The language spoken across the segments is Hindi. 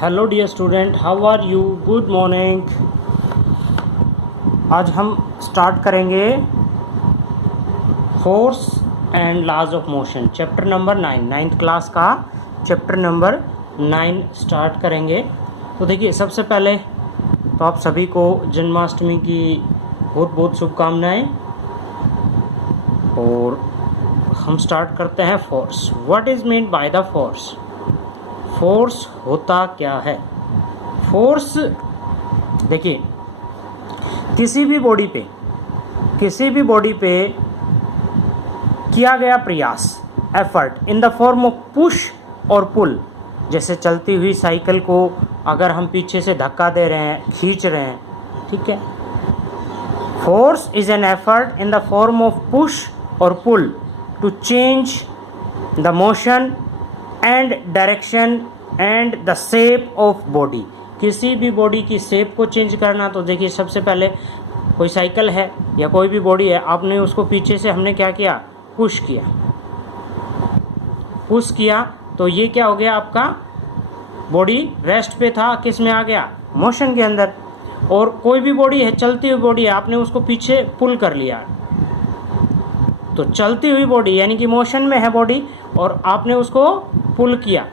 Hello dear student, how are you? Good morning. आज हम स्टार्ट करेंगे force and laws of motion, chapter number 9, 9th class का चैप्टर नंबर 9 स्टार्ट करेंगे। तो देखिए, सबसे पहले तो आप सभी को जन्माष्टमी की बहुत बहुत शुभकामनाएं। और हम स्टार्ट करते हैं force. What is mean by the force? Force होता क्या है? फोर्स देखिए, किसी भी बॉडी पे किया गया प्रयास, effort in the form of push और पुल। जैसे चलती हुई साइकिल को अगर हम पीछे से धक्का दे रहे हैं, खींच रहे हैं, ठीक है। Force is an effort in the form of push और pull to change the motion and direction and the shape of body. किसी भी बॉडी की शेप को चेंज करना, तो देखिए सबसे पहले कोई साइकिल है या कोई भी बॉडी है, आपने उसको पीछे से हमने क्या किया? पुश किया तो ये क्या हो गया? आपका बॉडी रेस्ट पे था, किस में आ गया? मोशन के अंदर। और कोई भी बॉडी है, चलती हुई बॉडी है, आपने उसको पीछे पुल कर लिया, तो चलती हुई बॉडी यानी कि मोशन में है बॉडी, और आपने उसको पुल किया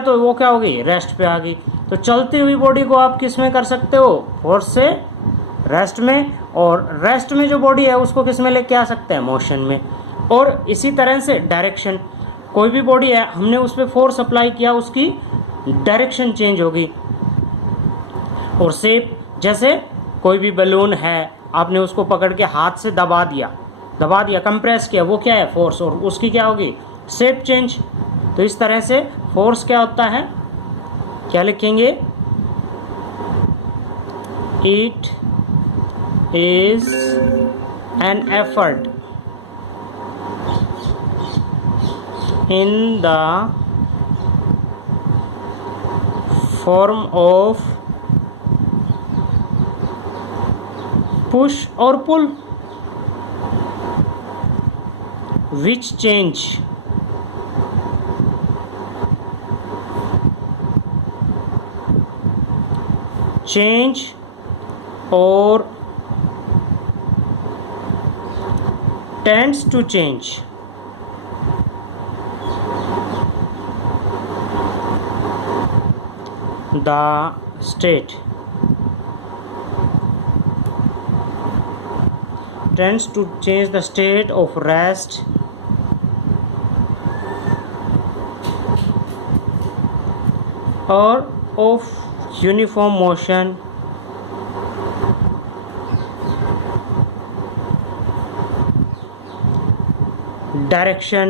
तो वो क्या हो गई? रेस्ट पे आ गई। तो चलती हुई बॉडी को आप किस में कर सकते हो? फोर्स से रेस्ट में, और रेस्ट में जो बॉडी है उसको किस में लेके आ सकते हैं? मोशन में। और इसी तरह से डायरेक्शन, कोई भी बॉडी है, हमने उस पर फोर्स अप्लाई किया, उसकी डायरेक्शन चेंज होगी। और शेप, जैसे कोई भी बलून है, आपने उसको पकड़ के हाथ से दबा दिया, कंप्रेस किया, वो क्या है? फोर्स। और उसकी क्या होगी? Shape change. तो इस तरह से फोर्स क्या होता है? क्या लिखेंगे? It is an effort in the form of push और पुल which change or tends to change the state, tends to change the state of rest or of uniform motion direction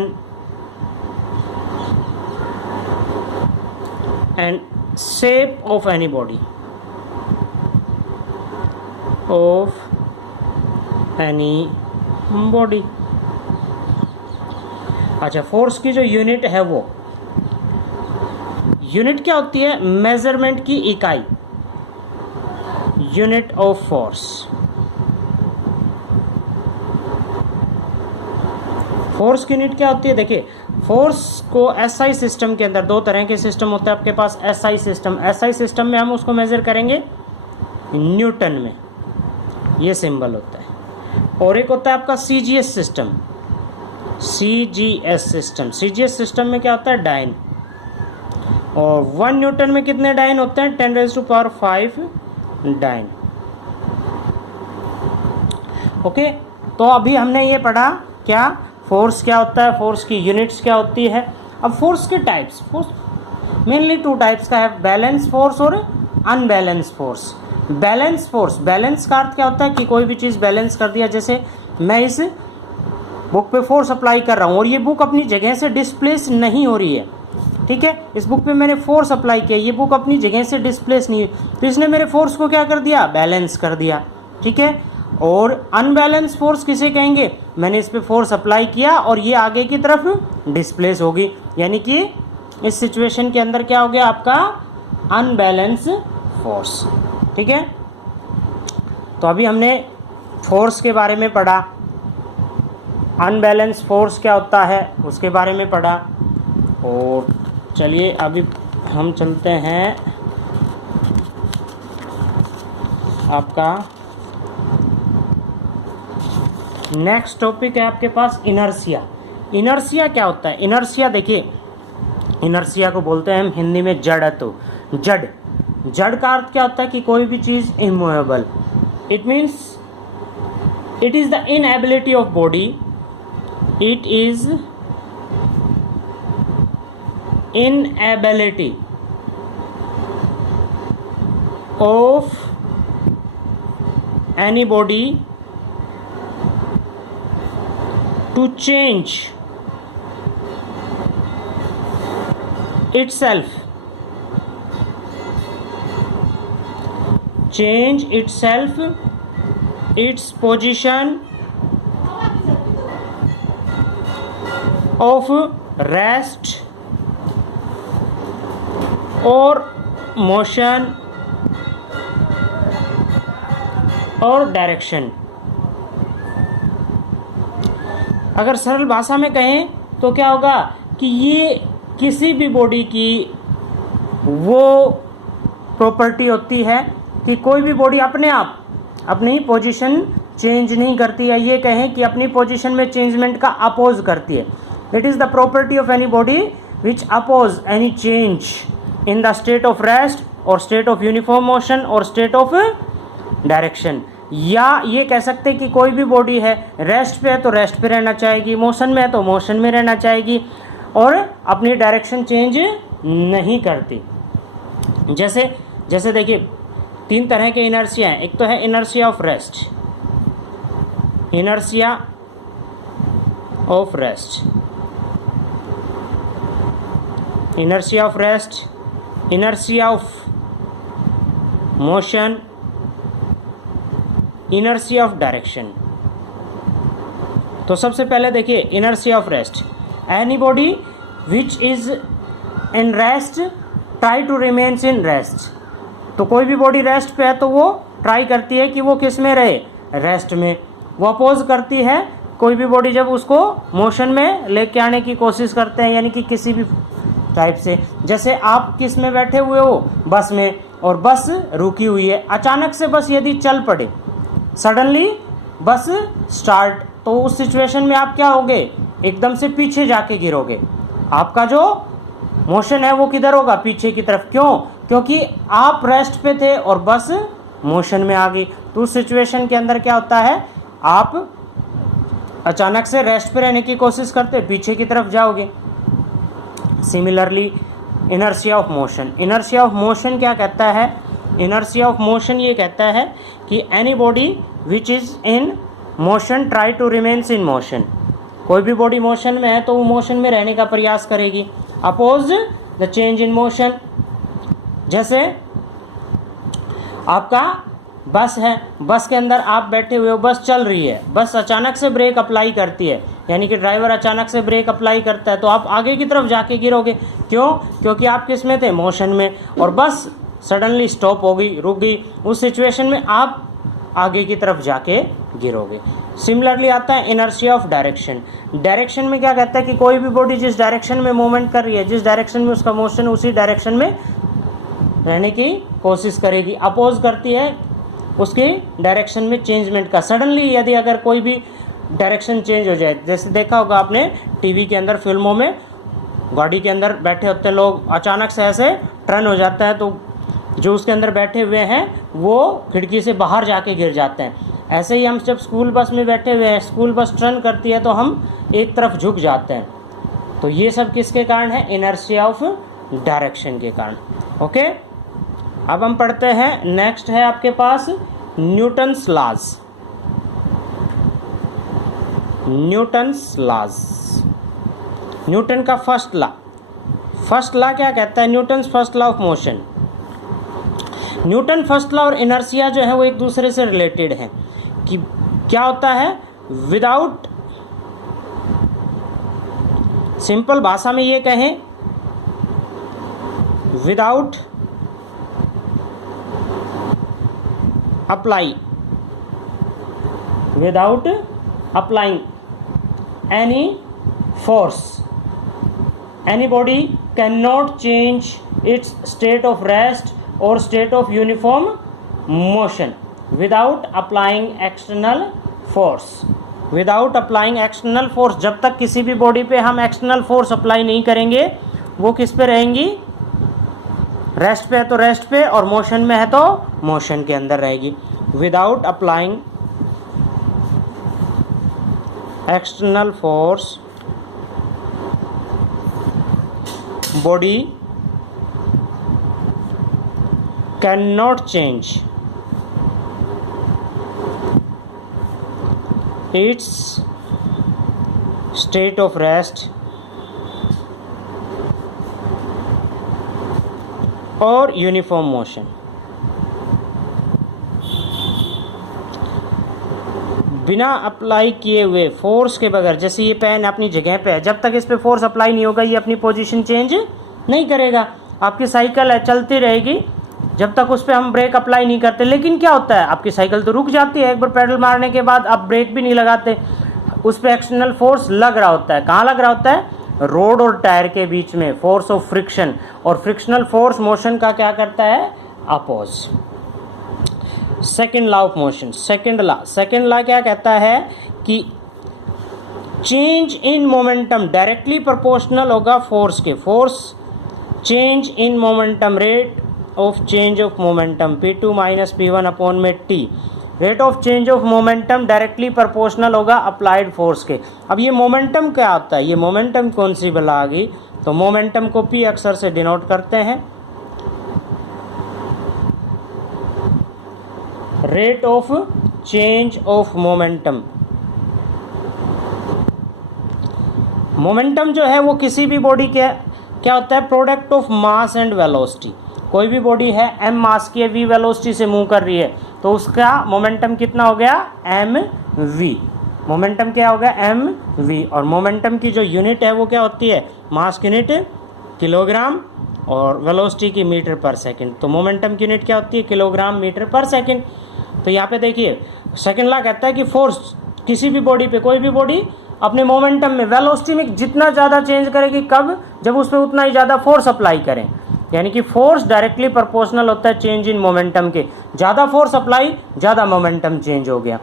and shape of any body, अच्छा, फोर्स की जो यूनिट है, वो यूनिट क्या होती है? मेजरमेंट की इकाई, यूनिट ऑफ फोर्स। फोर्स की यूनिट क्या होती है? देखिए, फोर्स को एसआई सिस्टम के अंदर, दो तरह के सिस्टम होते हैं आपके पास। एसआई सिस्टम में हम उसको मेजर करेंगे न्यूटन में, ये सिंबल होता है। और एक होता है आपका सीजीएस सिस्टम में क्या होता है? डाइन। और 1 न्यूटन में कितने डाइन होते हैं? 10⁵ डाइन। ओके, तो अभी हमने ये पढ़ा क्या? फोर्स क्या होता है, फोर्स की यूनिट्स क्या होती है। अब फोर्स के टाइप्स, फोर्स मेनली 2 टाइप्स का है, बैलेंस फोर्स और अनबैलेंस फोर्स। बैलेंस का अर्थ क्या होता है? कि कोई भी चीज़ बैलेंस कर दिया। जैसे मैं इस बुक पे फोर्स अप्लाई कर रहा हूँ और ये बुक अपनी जगह से डिस्प्लेस नहीं हो रही है, ठीक है। इस बुक पे मैंने फोर्स अप्लाई किया, ये बुक अपनी जगह से डिस्प्लेस नहीं हुई, तो इसने मेरे फोर्स को क्या कर दिया? बैलेंस कर दिया, ठीक है। और अनबैलेंस फोर्स किसे कहेंगे? मैंने इस पे फोर्स अप्लाई किया और ये आगे की तरफ डिस्प्लेस होगी, यानी कि इस सिचुएशन के अंदर क्या हो गया? आपका अनबैलेंस फोर्स, ठीक है। तो अभी हमने फोर्स के बारे में पढ़ा, अनबैलेंस फोर्स क्या होता है उसके बारे में पढ़ा। और चलिए अभी हम चलते हैं आपका नेक्स्ट टॉपिक है आपके पास इनर्शिया। इनर्शिया क्या होता है? इनर्शिया देखिए, इनर्शिया को बोलते हैं हम हिंदी में जड़त्व। जड़, जड़ का अर्थ क्या होता है कि कोई भी चीज immovable. It means it is the inability of body, it is inability of any body to change itself, its position of rest और मोशन और डायरेक्शन। अगर सरल भाषा में कहें तो क्या होगा कि ये किसी भी बॉडी की वो प्रॉपर्टी होती है कि कोई भी बॉडी अपने आप अपनी पोजीशन चेंज नहीं करती है। ये कहें कि अपनी पोजीशन में चेंजमेंट का अपोज करती है। It is the property of any body which oppose any change in the state of rest और state of uniform motion और state of direction। या ये कह सकते हैं कि कोई भी बॉडी है रेस्ट पे है तो रेस्ट पे रहना चाहेगी, मोशन में है तो मोशन में रहना चाहेगी और अपनी डायरेक्शन चेंज नहीं करती। जैसे जैसे देखिए 3 तरह के इनर्शिया हैं। एक तो है inertia of rest, inertia of rest, inertia of rest, inertia of motion, inertia of direction. तो सबसे पहले देखिए inertia of rest. Any body which is in rest try to remains in rest. तो कोई भी बॉडी रेस्ट पे है तो वो ट्राई करती है कि वो किस में रहे, रेस्ट में। वो अपोज करती है कोई भी बॉडी जब उसको मोशन में लेके आने की कोशिश करते हैं, यानी कि किसी भी टाइप से। जैसे आप किस में बैठे हुए हो, बस में, और बस रुकी हुई है। अचानक से बस यदि चल पड़े, सडनली बस स्टार्ट, तो उस सिचुएशन में आप क्या होगे, एकदम से पीछे जाके गिरोगे। आपका जो मोशन है वो किधर होगा, पीछे की तरफ। क्यों? क्योंकि आप रेस्ट पे थे और बस मोशन में आ गई। तो उस सिचुएशन के अंदर क्या होता है, आप अचानक से रेस्ट पे रहने की कोशिश करते, पीछे की तरफ जाओगे। Similarly inertia of motion, inertia of motion क्या कहता है, इनर्शिया ऑफ मोशन ये कहता है कि any body which is in motion try to remains in motion. कोई भी बॉडी मोशन में है तो वो मोशन में रहने का प्रयास करेगी, oppose the change in motion. जैसे आपका बस है, बस के अंदर आप बैठे हुए हो, बस चल रही है, बस अचानक से ब्रेक अप्लाई करती है, यानी कि ड्राइवर अचानक से ब्रेक अप्लाई करता है, तो आप आगे की तरफ जाके गिरोगे। क्यों? क्योंकि आप किस में थे, मोशन में, और बस सडनली स्टॉप हो गई, रुक गई। उस सिचुएशन में आप आगे की तरफ जाके गिरोगे। सिमिलरली आता है इनर्शिया ऑफ डायरेक्शन। डायरेक्शन में क्या कहता है कि कोई भी बॉडी जिस डायरेक्शन में मूवमेंट कर रही है, जिस डायरेक्शन में उसका मोशन, उसी डायरेक्शन में रहने की कोशिश करेगी, अपोज करती है उसकी डायरेक्शन में चेंजमेंट का। सडनली यदि अगर कोई भी डायरेक्शन चेंज हो जाए, जैसे देखा होगा आपने टीवी के अंदर, फिल्मों में, गाड़ी के अंदर बैठे होते लोग, अचानक से ऐसे टर्न हो जाता है तो जो उसके अंदर बैठे हुए हैं वो खिड़की से बाहर जाके गिर जाते हैं। ऐसे ही हम जब स्कूल बस में बैठे हुए हैं, स्कूल बस टर्न करती है तो हम एक तरफ झुक जाते हैं। तो ये सब किसके कारण है, इनर्शिया ऑफ डायरेक्शन के कारण। ओके, अब हम पढ़ते हैं, नेक्स्ट है आपके पास Newton's laws. Newton's laws, Newton का फर्स्ट लॉ। फर्स्ट लॉ क्या कहता है, Newton's first law of motion. Newton first law और इनर्शिया जो है वो एक दूसरे से रिलेटेड है। कि क्या होता है, विदाउट, सिंपल भाषा में ये कहें, without apply, without applying any force, any body cannot change its state of rest or state of uniform motion। Without applying external force. Without applying external force, जब तक किसी भी बॉडी पे हम एक्सटर्नल फोर्स अप्लाई नहीं करेंगे वो किस पे रहेंगी, रेस्ट पे है तो रेस्ट पे, और मोशन में है तो मोशन के अंदर रहेगी। Without applying external force body can not change its state of rest or uniform motion। बिना अप्लाई किए हुए फोर्स के बगैर, जैसे ये पेन अपनी जगह पे है, जब तक इस पे फोर्स अप्लाई नहीं होगा ये अपनी पोजीशन चेंज नहीं करेगा। आपकी साइकिल है चलती रहेगी जब तक उस पर हम ब्रेक अप्लाई नहीं करते। लेकिन क्या होता है, आपकी साइकिल तो रुक जाती है एक बार पेडल मारने के बाद, आप ब्रेक भी नहीं लगाते, उस पर एक्सटर्नल फोर्स लग रहा होता है। कहाँ लग रहा होता है, रोड और टायर के बीच में, फोर्स ऑफ फ्रिक्शन। और फ्रिक्शनल फोर्स मोशन का क्या करता है, oppose. Second law of motion, second law क्या कहता है कि change in momentum directly proportional होगा फोर्स के। Force change in momentum, rate of change of momentum P2 minus P1 upon में T। Rate of change of momentum directly proportional होगा अप्लाइड फोर्स के। अब ये मोमेंटम क्या होता है, ये मोमेंटम कौन सी बला आ गई, तो मोमेंटम को P अक्षर से डिनोट करते हैं। Rate of change of momentum, momentum जो है वो किसी भी बॉडी के क्या होता है, product of mass and velocity. कोई भी बॉडी है m मास की है, v वेलोसिटी से मूव कर रही है, तो उसका मोमेंटम कितना हो गया, mv। मोमेंटम क्या हो गया, mv। और मोमेंटम की जो यूनिट है वो क्या होती है, मास की यूनिट किलोग्राम और वेलोसिटी की मीटर पर सेकंड। तो मोमेंटम की यूनिट क्या होती है, किलोग्राम मीटर पर सेकंड। तो यहाँ पे देखिए सेकंड लॉ कहता है कि फोर्स किसी भी बॉडी पे, कोई भी बॉडी अपने मोमेंटम में, वेलोसिटी में जितना ज़्यादा चेंज करेगी, कब, जब उस पर उतना ही ज़्यादा फोर्स अप्लाई करें। यानी कि फोर्स डायरेक्टली प्रोपोर्शनल होता है चेंज इन मोमेंटम के। ज़्यादा फोर्स अप्लाई, ज़्यादा मोमेंटम चेंज हो गया।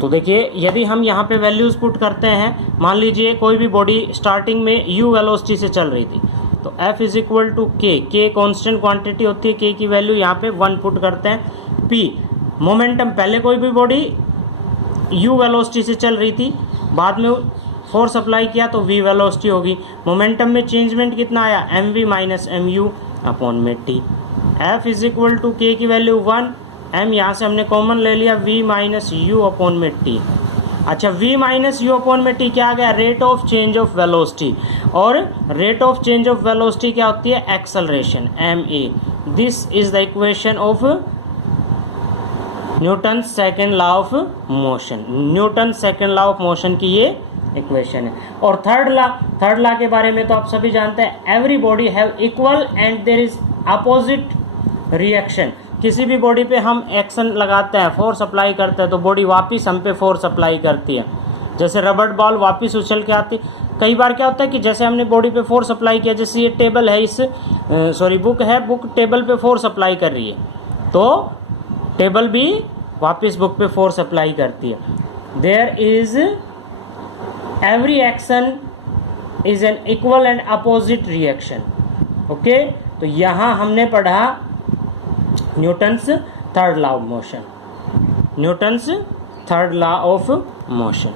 तो देखिए यदि हम यहाँ पे वैल्यूज पुट करते हैं, मान लीजिए कोई भी बॉडी स्टार्टिंग में u वेलोसिटी से चल रही थी, तो F is equal to k constant quantity होती है, k की वैल्यू यहाँ पे 1 पुट करते हैं। p मोमेंटम, पहले कोई भी बॉडी u वेलोसिटी से चल रही थी, बाद में फोर्स अप्लाई किया तो v वेलोसिटी होगी। मोमेंटम में चेंजमेंट कितना आया, mv माइनस mu अपॉन में t। F is equal to k की वैल्यू 1, m यहाँ से हमने कॉमन ले लिया, v माइनस u अपॉन में t। अच्छा v माइनस u अपॉन में t क्या आ गया, rate of change of velocity. और rate of change of velocity क्या होती है, acceleration, ma। This is the equation of Newton second law of motion. Newton second law of motion की ये इक्वेशन है। और थर्ड लॉ के बारे में तो आप सभी जानते हैं, every body have equal and there is opposite reaction. किसी भी बॉडी पे हम एक्शन लगाते हैं, फोर्स अप्लाई करते हैं, तो बॉडी वापस हम पे फोर्स अप्लाई करती है। जैसे रबड़ बॉल वापस उछल के आती। कई बार क्या होता है कि जैसे हमने बॉडी पे फोर्स अप्लाई किया, जैसे ये टेबल है, बुक है, बुक टेबल पे फोर्स अप्लाई कर रही है, तो टेबल भी वापस बुक पे फोर्स अप्लाई करती है। There is every action is an equal and opposite reaction. Okay, तो यहाँ हमने पढ़ा Newton's third law of motion, Newton's third law of motion.